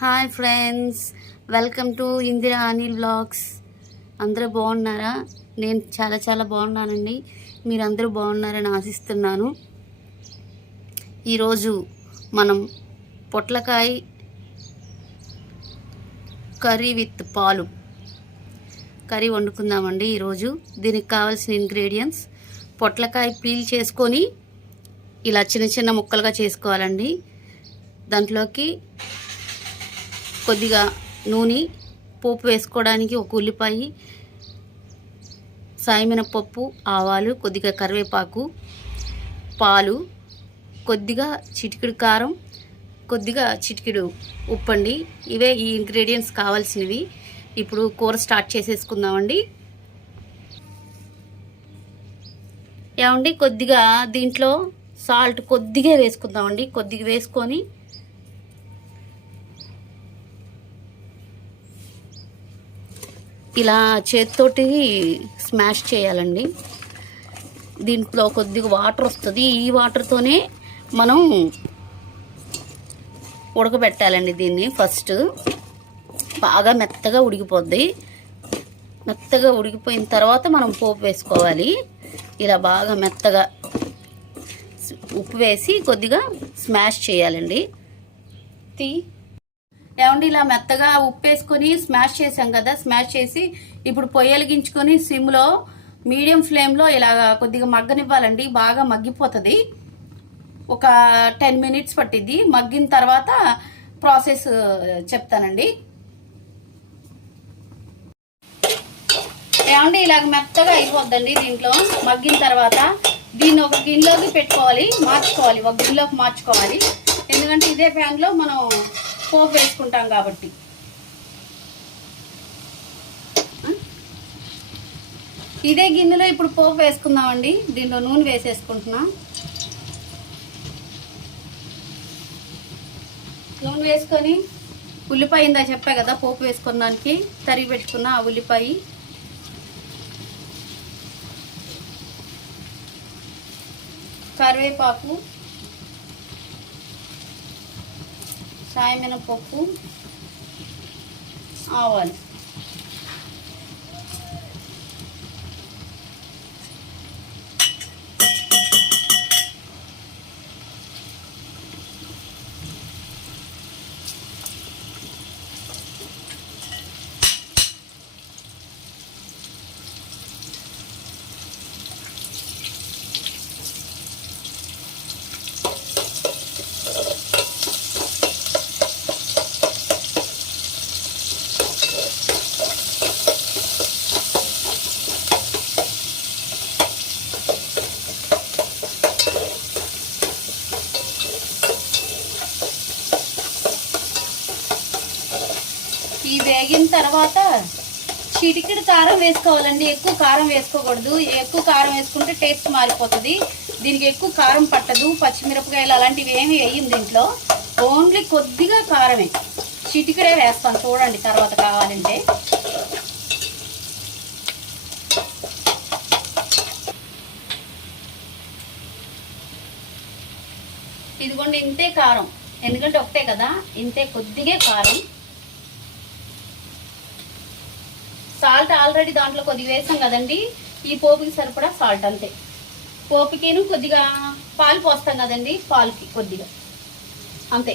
Hi friends welcome to Indira Anil blogs. అందరూ బాగున్నారా? నేను చాలా చాలా బాగున్నానండి. మీరందరూ బాగున్నారని ఆశిస్తున్నాను. ఈరోజు మనం పొట్లకాయ కర్రీ విత్ పాలు. కర్రీ వండుకుందామండి ఈరోజు. దీనికి కావాల్సిన ఇంగ్రీడియంట్స్ పొట్లకాయ పీల్ చేసుకొని ఇలా చిన్న చిన్న ముక్కలుగా చేసుకోవాలండి. దాంట్లోకి కొద్దిగా నూనె పోపు వేసుకోవడానికి ఒక ఉల్లిపాయ సాయమినపప్పు ఆవాలు కొద్దిగా కరివేపాకు పాలు కొద్దిగా చిటికిడు కారం కొద్దిగా చిటికిడు ఉప్పు అండి. ఇవే ఈ ఇంగ్రీడియంట్స్ కావాల్సినవి. ఇప్పుడు కూర స్టార్ట్ చేసేసుకుందామండి. ఏమండి? కొద్దిగా దీంట్లో సాల్ట్ కొద్దిగా వేసుకుందామండి. కొద్దిగా వేసుకొని ఇలా చేతితోటి స్మాష్ చేయాలండి. దీంట్లో కొద్దిగా వాటర్ వస్తుంది. ఈ వాటర్తోనే మనం ఉడకబెట్టాలండి దీన్ని ఫస్ట్. బాగా మెత్తగా ఉడికిపోద్ది. మెత్తగా ఉడికిపోయిన తర్వాత మనం పోపు వేసుకోవాలి. ఇలా బాగా మెత్తగా ఉప్పు వేసి కొద్దిగా స్మాష్ చేయాలండి. తీ. ఏమండి ఇలా మెత్తగా ఉప్పు వేసుకొని స్మాష్ చేసాం కదా స్మాష్ చేసి ఇప్పుడు పొయ్యలిగించుకొని సిమ్లో మీడియం ఫ్లేమ్లో ఇలా కొద్దిగా మగ్గనివ్వాలండి బాగా మగ్గిపోతుంది. ఒక టెన్ మినిట్స్ పట్టిద్ది. మగ్గిన తర్వాత ప్రాసెస్ చెప్తానండి. ఏమండి ఇలాగ మెత్తగా అయిపోద్దండి దీంట్లో. మగ్గిన తర్వాత దీన్ని ఒక గిన్నెలోకి పెట్టుకోవాలి మార్చుకోవాలి ఒక గిన్నెలోకి మార్చుకోవాలి. ఎందుకంటే ఇదే ప్యాన్లో మనం పోపు వేసుకుంటాం కాబట్టి. ఇదే గిన్నెలో ఇప్పుడు పోపు వేసుకుందామండి. దీంట్లో నూనె వేసేసుకుంటున్నాం. నూనె వేసుకొని ఉల్లిపాయ ఇందా చెప్పా కదా పోపు వేసుకున్నానికి తరిగి పెట్టుకున్న ఆ ఉల్లిపాయ. కరివేపాకు సాయమినపప్పు ఆవాలు. ఈ వేగిన తర్వాత చిటికిడి కారం వేసుకోవాలండి. ఎక్కువ కారం వేసుకోకూడదు. ఎక్కువ కారం వేసుకుంటే టేస్ట్ మారిపోతుంది. దీనికి ఎక్కువ కారం పట్టదు. పచ్చిమిరపకాయలు అలాంటివి ఏమి వేయం దీంట్లో. ఓన్లీ కొద్దిగా కారమే. చిటికిడే వేస్తాను చూడండి తర్వాత కావాలంటే. ఇదిగోండి ఇంతే కారం. ఎందుకంటే ఒకటే కదా. ఇంతే కొద్దిగా కారం. సాల్ట్ ఆల్రెడీ దాంట్లో కొద్దిగా వేసాం కదండి. ఈ పోపుకి సరిపడా సాల్ట్ అంతే. పోపుకిను కొద్దిగా పాలు పోస్తాం కదండి పాలుకి కొద్దిగా. అంతే.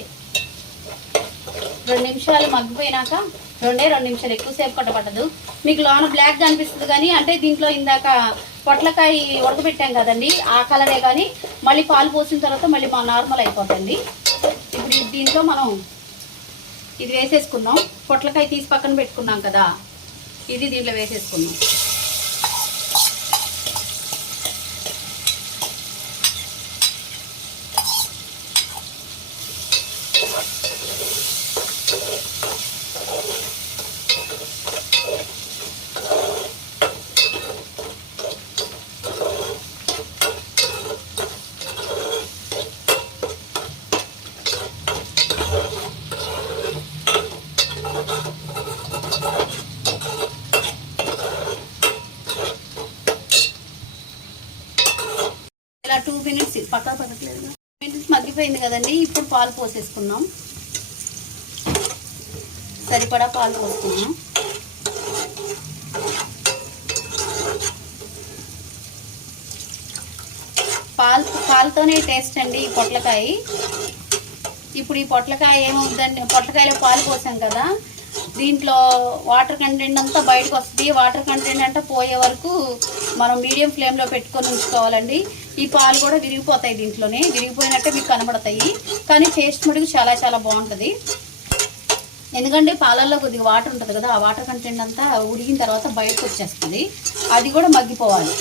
రెండు నిమిషాలు మగ్గిపోయినాక రెండే రెండు నిమిషాలు ఎక్కువసేపు కట్టబట్టదు మీకు లోన బ్లాక్ కనిపిస్తుంది కానీ అంటే దీంట్లో ఇందాక పొట్లకాయ ఉడకబెట్టాం కదండి ఆ కలరే కానీ మళ్ళీ పాలు పోసిన తర్వాత మళ్ళీ మా నార్మల్ అయిపోతుంది ఇప్పుడు దీంట్లో మనం ఇది వేసేసుకున్నాం. పొట్లకాయ తీసి పక్కన పెట్టుకున్నాం కదా. ఇది దీంట్లో వేసేసుకుందాం. ఇలా టూ మినిట్స్ పక్క పక్కట్లేదు మినిట్స్ మగ్గిపోయింది కదండి ఇప్పుడు పాలు పోసేసుకున్నాం సరిపడా పాలు పోసుకున్నాం పాలు పాలతోనే టేస్ట్ అండి ఈ పొట్లకాయ. ఇప్పుడు ఈ పొట్లకాయ ఏమవుతుందండి పొట్లకాయలో పాలు పోసాం కదా దీంట్లో వాటర్ కంటెంట్ అంతా బయటకు వస్తుంది. వాటర్ కంటెంట్ అంతా పోయే వరకు మనం మీడియం ఫ్లేమ్లో పెట్టుకొని ఉంచుకోవాలండి. ఈ పాలు కూడా విరిగిపోతాయి దీంట్లోనే. విరిగిపోయినట్టే మీకు కనబడతాయి కానీ టేస్ట్ మటుకు చాలా చాలా బాగుంటుంది. ఎందుకంటే పాలల్లో కొద్దిగా వాటర్ ఉంటుంది కదా ఆ వాటర్ కంటెంట్ అంతా ఉడికిన తర్వాత బయటకు వచ్చేస్తుంది అది కూడా మగ్గిపోవాలి.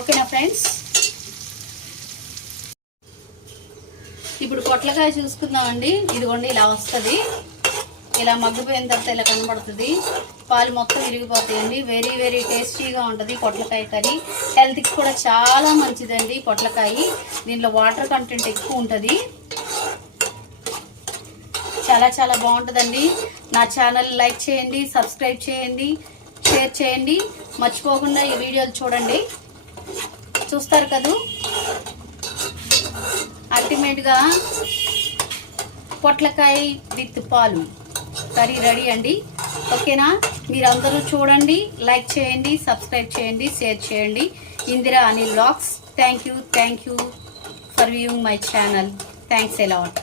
ఓకేనా ఫ్రెండ్స్? ఇప్పుడు పొట్లకాయ చూసుకుందామండి. ఇదిగోండి ఇలా వస్తుంది. ఇలా మగ్గిపోయిన తర్వాత ఇలా కనబడుతుంది. పాలు మొత్తం విరిగిపోతాయండి. వెరీ వెరీ టేస్టీగా ఉంటుంది పొట్లకాయ కర్రీ. హెల్త్కి కూడా చాలా మంచిదండి పొట్లకాయ. దీంట్లో వాటర్ కంటెంట్ ఎక్కువ ఉంటుంది. చాలా చాలా బాగుంటుందండి. నా ఛానల్ లైక్ చేయండి సబ్స్క్రైబ్ చేయండి షేర్ చేయండి. మర్చిపోకుండా ఈ వీడియోలు చూడండి. చూస్తారు కదూ? అల్టిమేట్గా పొట్లకాయ విత్ పాలు. కర్రీ రెడీ అండి. ఓకేనా? మీరందరూ చూడండి లైక్ చేయండి సబ్స్క్రైబ్ చేయండి షేర్ చేయండి. Indira Anil blogs thank you thank you for viewing my channel. Thanks a lot